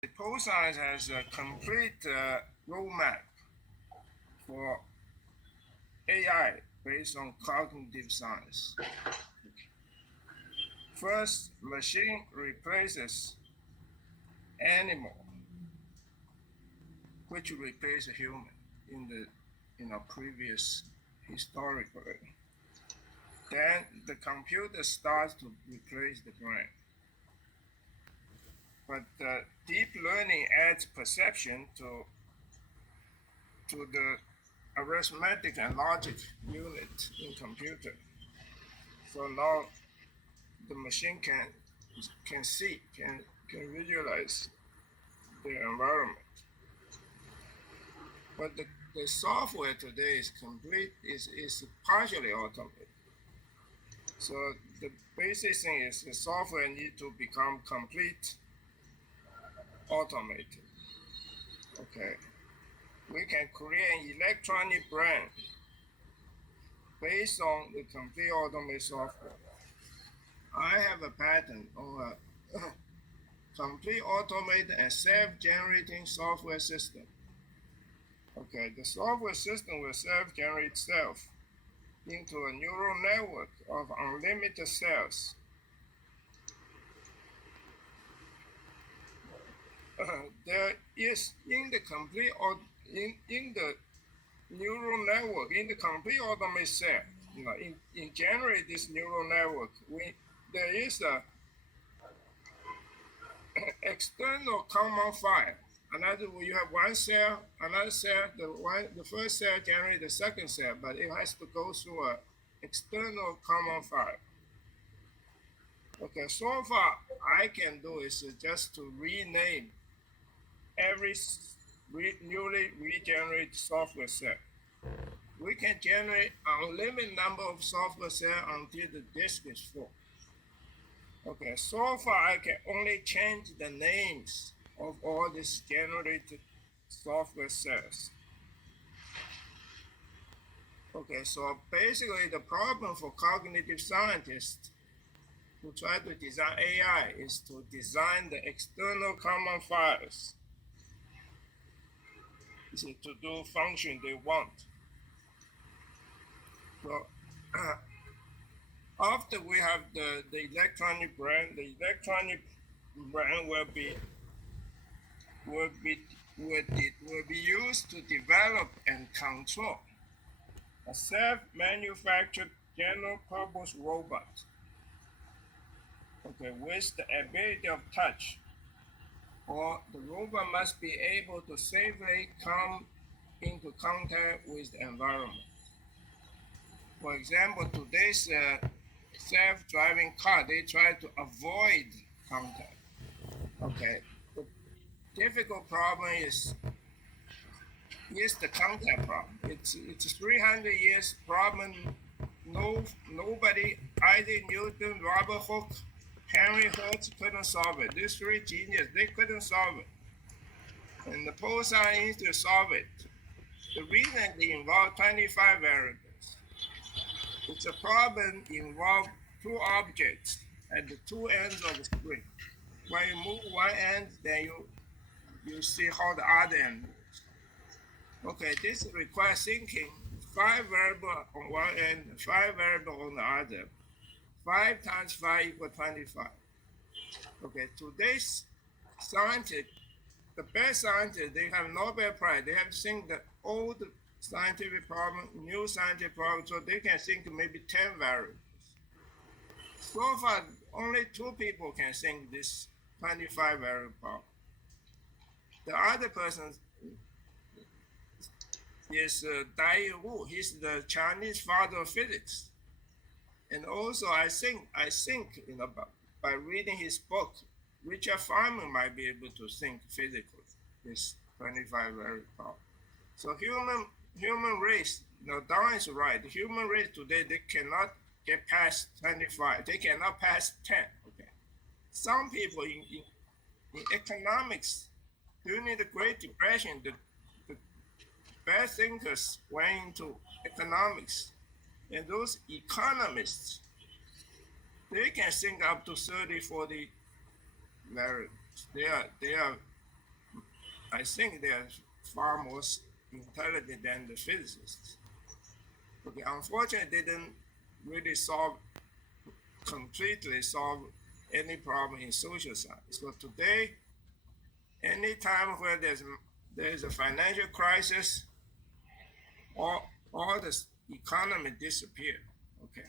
The pole science has a complete roadmap for AI based on cognitive science. First, machine replaces animal, which replaces human in the previous historically. Then the computer starts to replace the brain. But deep learning adds perception to the arithmetic and logic unit in computer. So now the machine can see, can visualize the environment. But the software today is complete is partially automated. So the basic thing is the software need to become complete automated. Okay. We can create an electronic brain based on the complete automated software. I have a patent on a complete automated and self-generating software system. Okay, the software system will self-generate itself into a neural network of unlimited cells. There is in the complete in the neural network in the complete automated cell. In generate this neural network, there is a external common file. Another you have one cell, another cell, the first cell generates the second cell, but it has to go through a external common file. Okay, so far I can do is just to rename every newly regenerated software cell. We can generate unlimited number of software cells until the disk is full. Okay, so far I can only change the names of all these generated software cells. Okay, so basically the problem for cognitive scientists who try to design AI is to design the external common files to do function they want. So after we have the electronic brain, the electronic brain will be used to develop and control a self-manufactured general purpose robot. Okay, with the ability of touch, or the robot must be able to safely come into contact with the environment. For example, today's self-driving car, they try to avoid contact. Okay, the difficult problem is the contact problem. It's 300 years problem. Nobody, either Newton, Robert Hooke, Henry Hertz couldn't solve it. These three geniuses, they couldn't solve it. And the pole science to solve it. The reason they involve 25 variables. It's a problem involve two objects at the two ends of the screen. When you move one end, then you see how the other end moves. Okay, this requires thinking 5 variables on one end, 5 variables on the other. 5 times 5 equals 25. Okay, today's scientists, the best scientists, they have Nobel Prize. They have think the old scientific problem, new scientific problem, so they can think maybe 10 variables. So far, only 2 people can think this 25 variable problem. The other person is Dai Wu. He's the Chinese father of physics. And also, I think by reading his book, Richard Feynman might be able to think physically this 25 variable problem. So human race, Darwin is right. The human race today, they cannot get past 25. They cannot pass 10. Okay. Some people in economics during the Great Depression, the best thinkers went into economics, and those economists, they can think up to 30, 40 variables. They are I think they are far more intelligent than the physicists. Okay, unfortunately, they didn't really completely solve any problem in social science. So today, anytime where there's a financial crisis, all the economy disappear. Okay,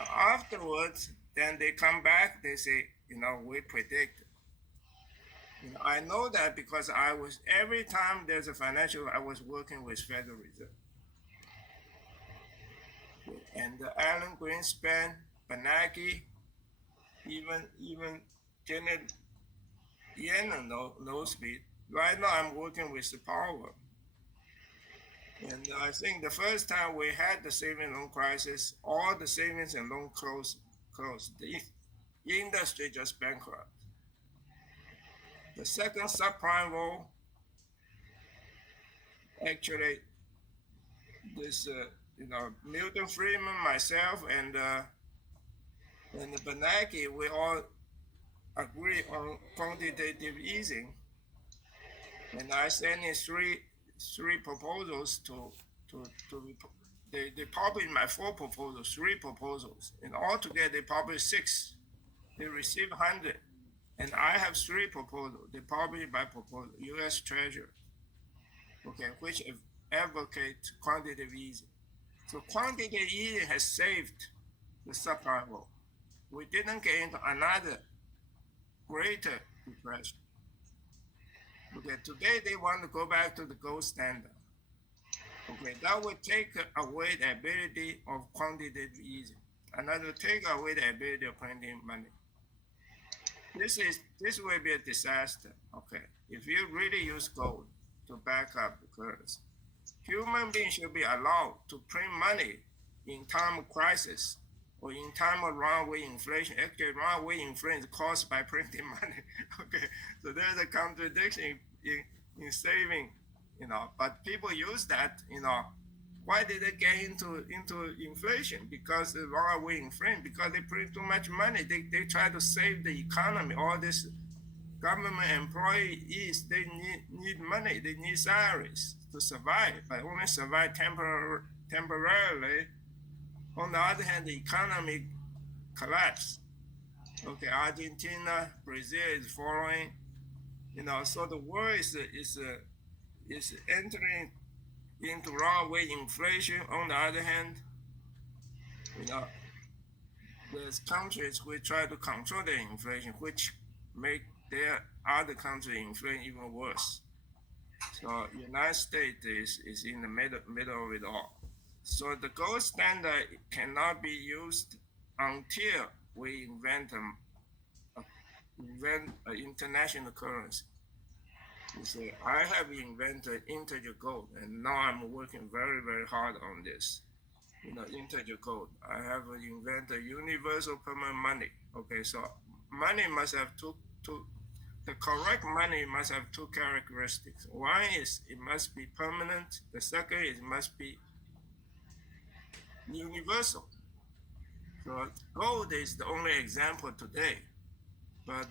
afterwards, then they come back. They say, we predict. I know that because every time there's a financial, I was working with Federal Reserve and Alan Greenspan, Bernanke, even Janet Yellen knows me. Right now, I'm working with the Power. And I think the first time we had the saving loan crisis, all the savings and loan closed. The industry just bankrupt. The second subprime roll, actually, this Milton Friedman, myself, and Bernanke, we all agree on quantitative easing, and I sent in three proposals to they published my four proposals, three proposals, and altogether they published six. They received 100, and I have three proposals. They published by proposal, U.S. Treasury, okay, which advocate quantitative easing. So quantitative easing has saved the subprime world. We didn't get into another greater depression. Okay, today they want to go back to the gold standard. Okay, that would take away the ability of quantitative easing, and that will take away the ability of printing money. This will be a disaster. Okay, if you really use gold to back up the currency, human beings should be allowed to print money in time of crisis or in time of runaway inflation. Actually, runaway inflation is caused by printing money. Okay, so there's a contradiction in saving, but people use that, why did they get into inflation? Because the runaway inflation, because they print too much money. They try to save the economy. All this government employees, they need money, they need salaries to survive, but only survive temporarily. On the other hand, the economy collapsed. Okay, Argentina, Brazil is following. So the world is entering into runaway inflation. On the other hand, there's countries which try to control their inflation, which make their other country inflation even worse. So United States is in the middle of it all. So the gold standard cannot be used until we invent an international currency. You see, I have invented integer gold, and now I'm working very, very hard on this. Integer gold. I have invented universal permanent money. Okay, so money must have the correct money must have two characteristics. One is it must be permanent. The second is it must be universal. So gold is the only example today. But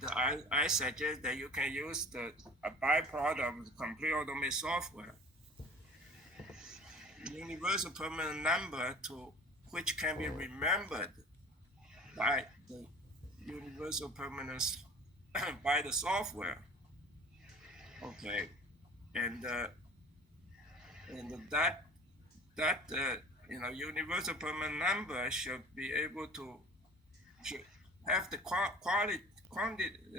I suggest that you can use a byproduct of the complete automated software, universal permanent number which can be remembered by the universal permanence by the software. Okay, and that universal permanent number should be able to have the quantity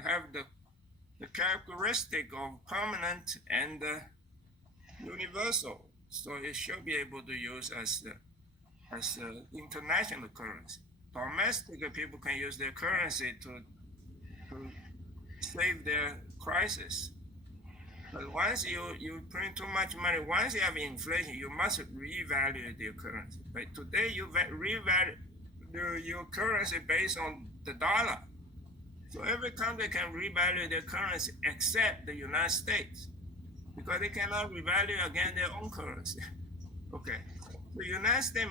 have the characteristic of permanent and universal, so it should be able to use as international currency. Domestic people can use their currency to save their crisis. But once you print too much money, once you have inflation, you must revalue your currency. But today you revalue your currency based on the dollar. So every country can revalue their currency except the United States, because they cannot revalue again their own currency. Okay, the United States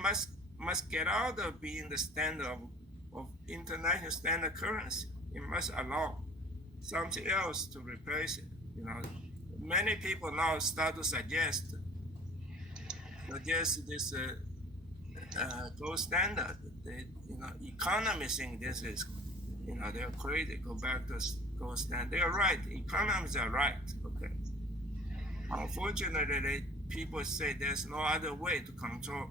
must get out of being the standard of international standard currency. It must allow something else to replace it. many people now start to suggest this gold standard. Economists think this is, they're crazy. Go back to gold standard. They're right. Economists are right. Okay. Unfortunately, people say there's no other way to control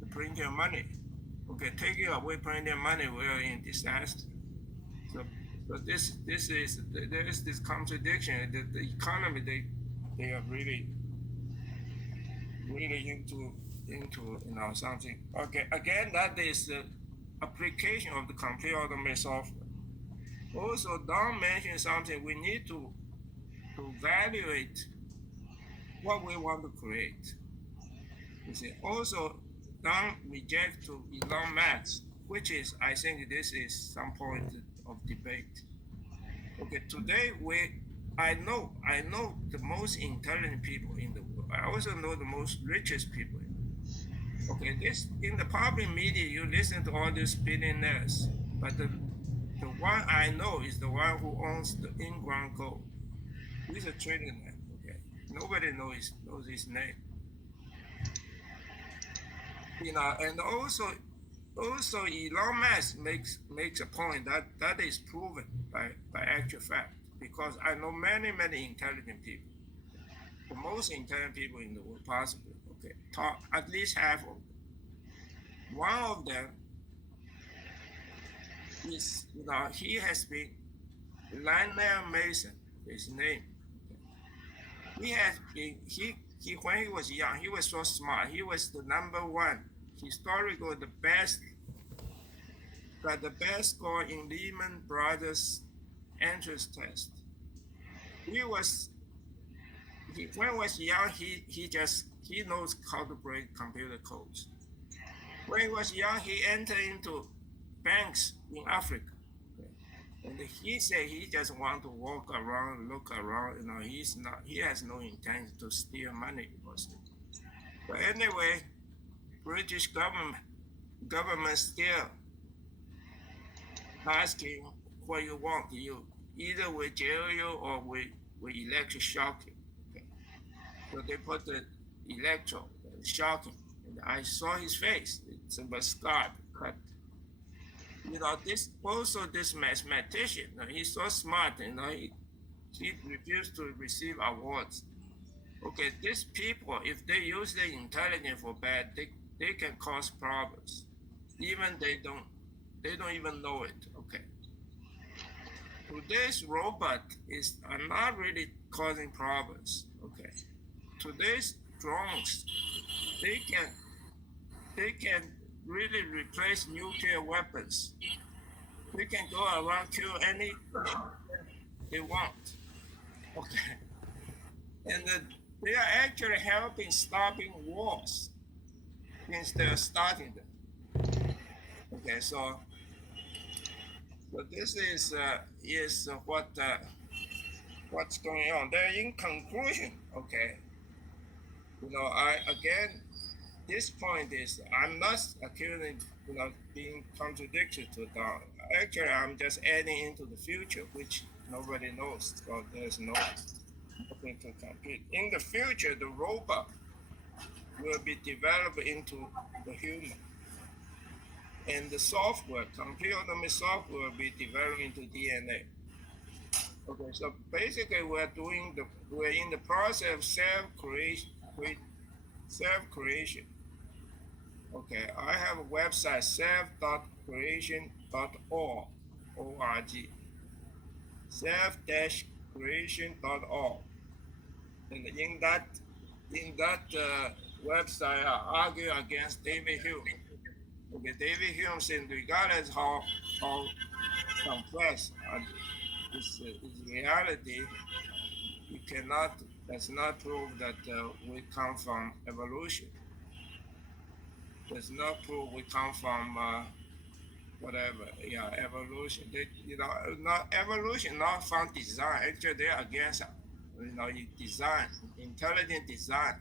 the printing of money. Okay, taking away printing money, we're in disaster. So this is there is this contradiction. The economy they are really into something. Okay, again, that is the application of the computer automated software. Also, Don mentioned something. We need to evaluate what we want to create. You see, also Don reject to Elon Musk, which is, I think this is some point of debate. Okay, today I know the most intelligent people in the world. I also know the most richest people in the world. Okay, this in the public media, you listen to all these billionaires, but the one I know is the one who owns the in-ground gold. He's a trillionaire. Okay, nobody knows his name. And also Elon Musk makes a point that is proven by actual fact, because I know many intelligent people, the most intelligent people in the world possibly. Okay, at least half of them. One of them is he has been Lionel Mason, his name. He has been he when he was young, he was so smart. He was the number one, historical, the best score in Lehman Brothers entrance test. When he was young, he knows how to break computer codes. When he was young, he entered into banks in Africa. And he said he just want to walk around, look around. He has no intention to steal money. But anyway, British government still asking what you want. You either we jail you or we electric shock you. Okay. So they put the electro shocking, and I saw his face. It's a scar cut. This mathematician, he's so smart, he refused to receive awards. Okay, these people, if they use their intelligence for bad, they can cause problems. Even they don't even know it. Okay. Today's robot are not really causing problems. Okay. Today's drones, they can really replace nuclear weapons. They can go around, kill any they want. Okay. And they are actually helping stopping wars instead of starting them. Okay, so this is what's going on. Then in conclusion, okay, this point is I'm not accusing being contradictory to Don. Actually, I'm just adding into the future, which nobody knows, so there's nothing to compete. In the future, the robot will be developed into the human, and the software, computer automated software, will be developed into DNA. Okay, so basically, we're in the process of self-creation. Okay, I have a website, self.creation.org, O-R-G, self-creation.org. And in that website, I argue against David Hume. Okay, David Hume said, regardless how complex is reality, does not prove that we come from evolution. Does not prove we come from evolution. Not evolution, not from design. Actually, they're against design, intelligent design.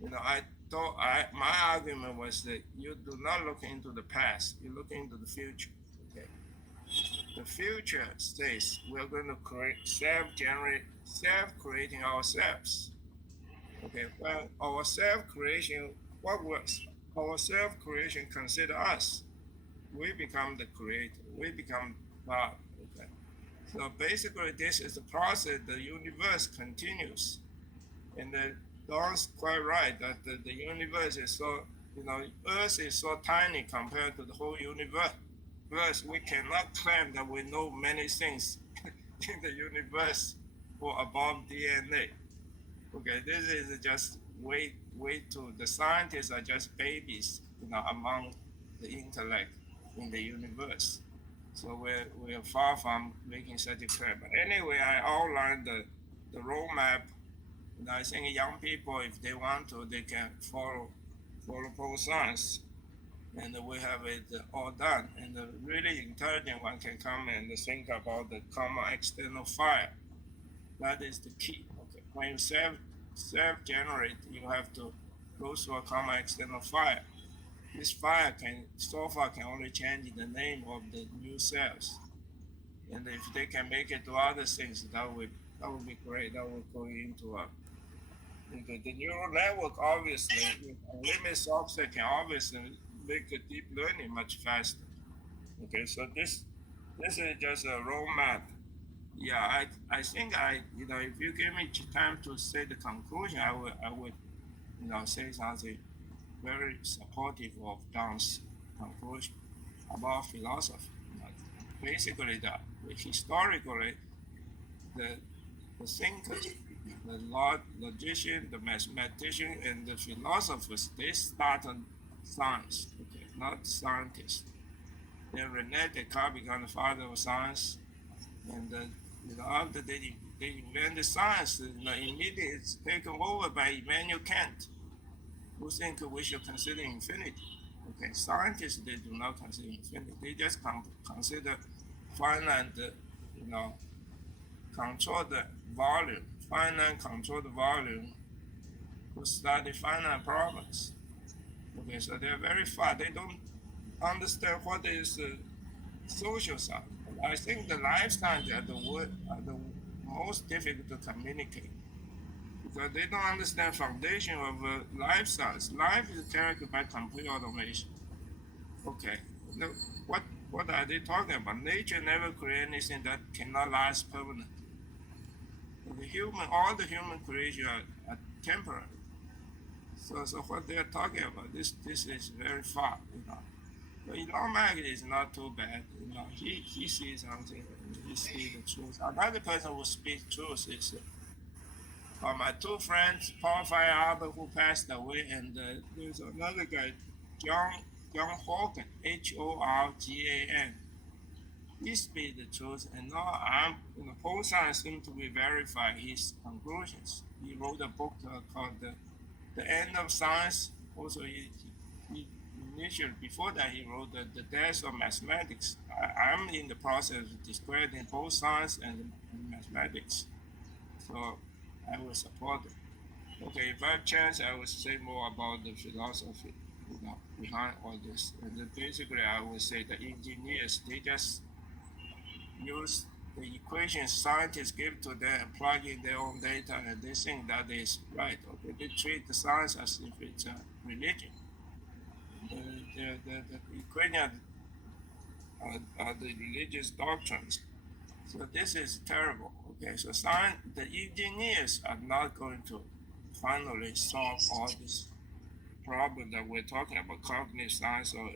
My argument was that you do not look into the past, you look into the future. Okay. the future states we're going to create self-creating ourselves. Okay, well, our self-creation, what was our self-creation consider us? We become the creator. We become God. Okay, so basically, this is the process. The universe continues, and Don's quite right that the universe is so, Earth is so tiny compared to the whole universe. Plus, we cannot claim that we know many things in the universe or above DNA. Okay, this is just way too. The scientists are just babies, among the intellect in the universe. So we're far from making such a claim. But anyway, I outlined the roadmap. And I think young people, if they want to, they can follow pole science, and we have it all done. And the really intelligent one can come and think about the common external fire. That is the key. Okay, when you self generate, you have to go through a common external fire. This fire can so far can only change the name of the new cells, and if they can make it to other things, that would be great. That would go into the neural network. Obviously, with unlimited software can obviously make a deep learning much faster. Okay, so this is just a roadmap. Yeah, I think if you give me time to say the conclusion, I would say something very supportive of Don's conclusion about philosophy. Basically, historically, the the thinkers, the logician, the mathematician, and the philosophers, they started science, okay, not scientists. Then Rene Descartes became the father of science, and after they invented science, immediately it's taken over by Immanuel Kant, who think we should consider infinity. Okay, scientists, they do not consider infinity. They just consider finite, control the volume, finite control the volume to study finite problems. Okay, so they're very far. They don't understand what is social science. I think the life science are the most difficult to communicate because they don't understand foundation of life science. Life is characterized by complete automation. Okay, no, what are they talking about? Nature never create anything that cannot last permanently. All the human creation are temporary. So what they're talking about, this is very far. But Elon Musk is not too bad. He sees something. He sees the truth. Another person who speaks truth is my two friends, Paul Feyerabend, who passed away, and there's another guy, John John Horgan, Horgan. He speaks the truth, and now Paul science seems to be verifying his conclusions. He wrote a book called The End of Science. Also, he initially, before that, he wrote The Death of Mathematics. I'm in the process of discrediting both science and mathematics. So I will support it. Okay, if I have chance, I will say more about the philosophy behind all this. And then basically, I would say the engineers, they just use the equations scientists give to them and plug in their own data, and they think that is right. Okay, they treat the science as if it's a religion. The equations are the religious doctrines. So this is terrible. Okay, so the engineers are not going to finally solve all this problem that we're talking about, cognitive science or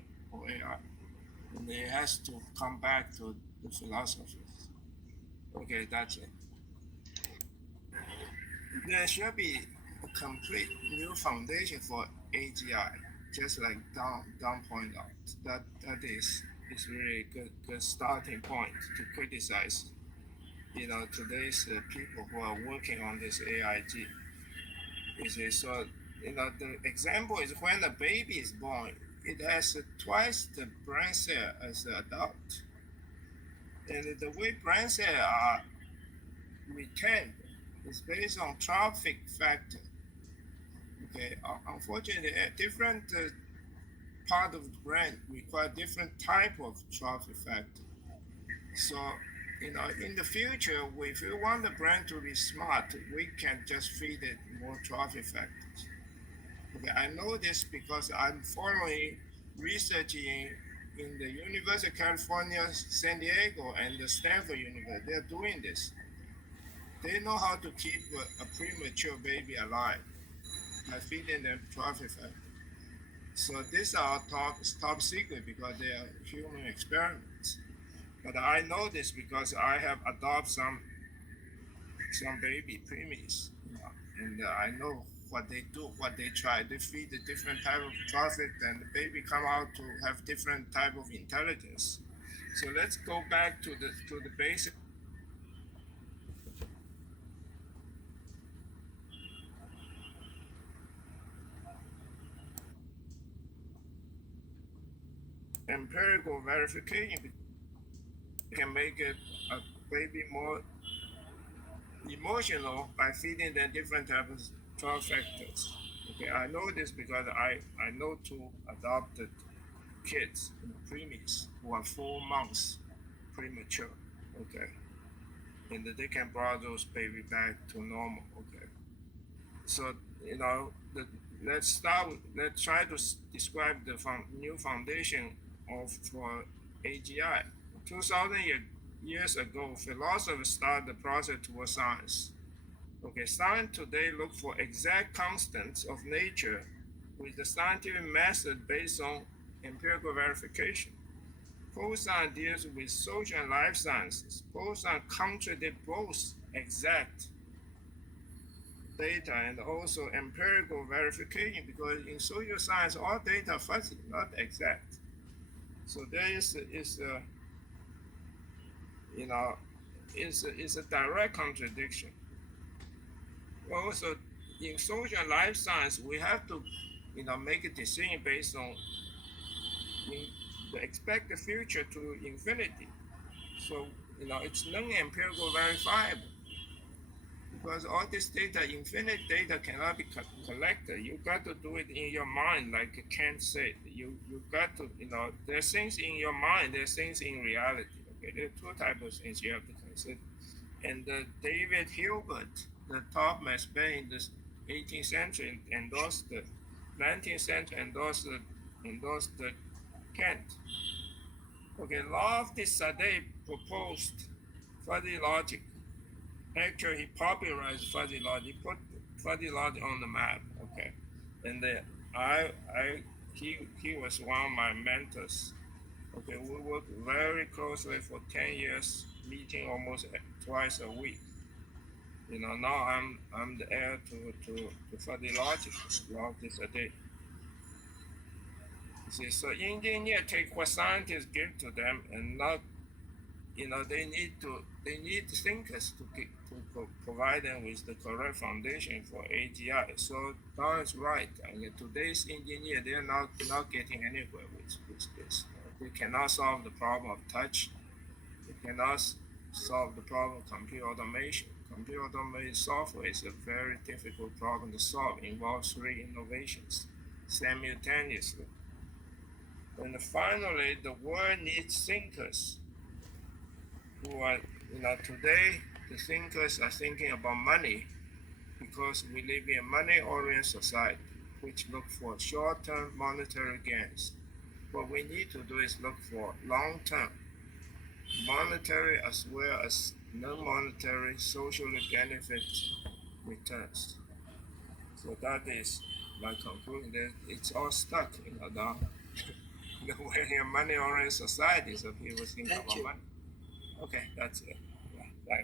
AI. And it has to come back to the philosophers. Okay, that's it. There should be a complete new foundation for AGI, just like Don pointed out. That is really a good starting point to criticize today's people who are working on this AIG. So the example is when a baby is born, it has twice the brain cell as an adult, and the way brain cells are retained is based on trophic factor. Okay, unfortunately, a different part of the brain require different type of trophic factor. So, in the future, if we want the brain to be smart, we can just feed it more trophic factors. Okay, I know this because I'm following research in the University of California, San Diego, and the Stanford University. They're doing this. They know how to keep a premature baby alive by feeding them trophic factor. So these are top secret because they are human experiments. But I know this because I have adopted some baby preemies, and I know what they do, what they try. They feed a different type of trophic, and the baby come out to have different type of intelligence. So let's go back to the basic empirical verification. We can make a baby more emotional by feeding them different types of 12 factors. Okay, I know this because I know two adopted kids, preemies, who are 4 months premature. Okay, and they can bring those baby back to normal. Okay, so let's start. Let's try to describe the new foundation of for AGI. 2,000 years ago, philosophers started the process towards science. Okay, science today look for exact constants of nature with the scientific method based on empirical verification. Pole science deals with social and life sciences. Pole science contradict both exact data and also empirical verification because in social science all data are fuzzy, not exact. So there is a you know is a direct contradiction. Also, in social and life science, we have to make a decision based on the expected future to infinity. So it's non-empirical verifiable because all this data, infinite data, cannot be collected. You got to do it in your mind, like Kant said. You got to there's things in your mind, there's things in reality. Okay, there are two types of things you have to consider. And David Hilbert, the top mathematician in the 18th century, endorsed the 19th century, endorsed the Kant. Okay, Lofty Sade proposed fuzzy logic. Actually, he popularized fuzzy logic. He put fuzzy logic on the map. Okay, and he was one of my mentors. Okay, we worked very closely for 10 years, meeting almost twice a week. Now I'm the heir to fuzzy logic. Lofty Sade. See, so engineers take what scientists give to them and not they need thinkers to provide them with the correct foundation for AGI. So Don is right. And today's engineer, they're not getting anywhere with this. They cannot solve the problem of touch. They cannot solve the problem of computer automation. Computer automation software is a very difficult problem to solve. It involves three innovations simultaneously. And finally, the world needs thinkers who are, today the thinkers are thinking about money because we live in a money-oriented society, which look for short-term monetary gains. What we need to do is look for long-term monetary as well as non-monetary socially benefit returns. So that is my conclusion. That it's all stuck in we're in a money-oriented society, so people think about money. Okay, that's it.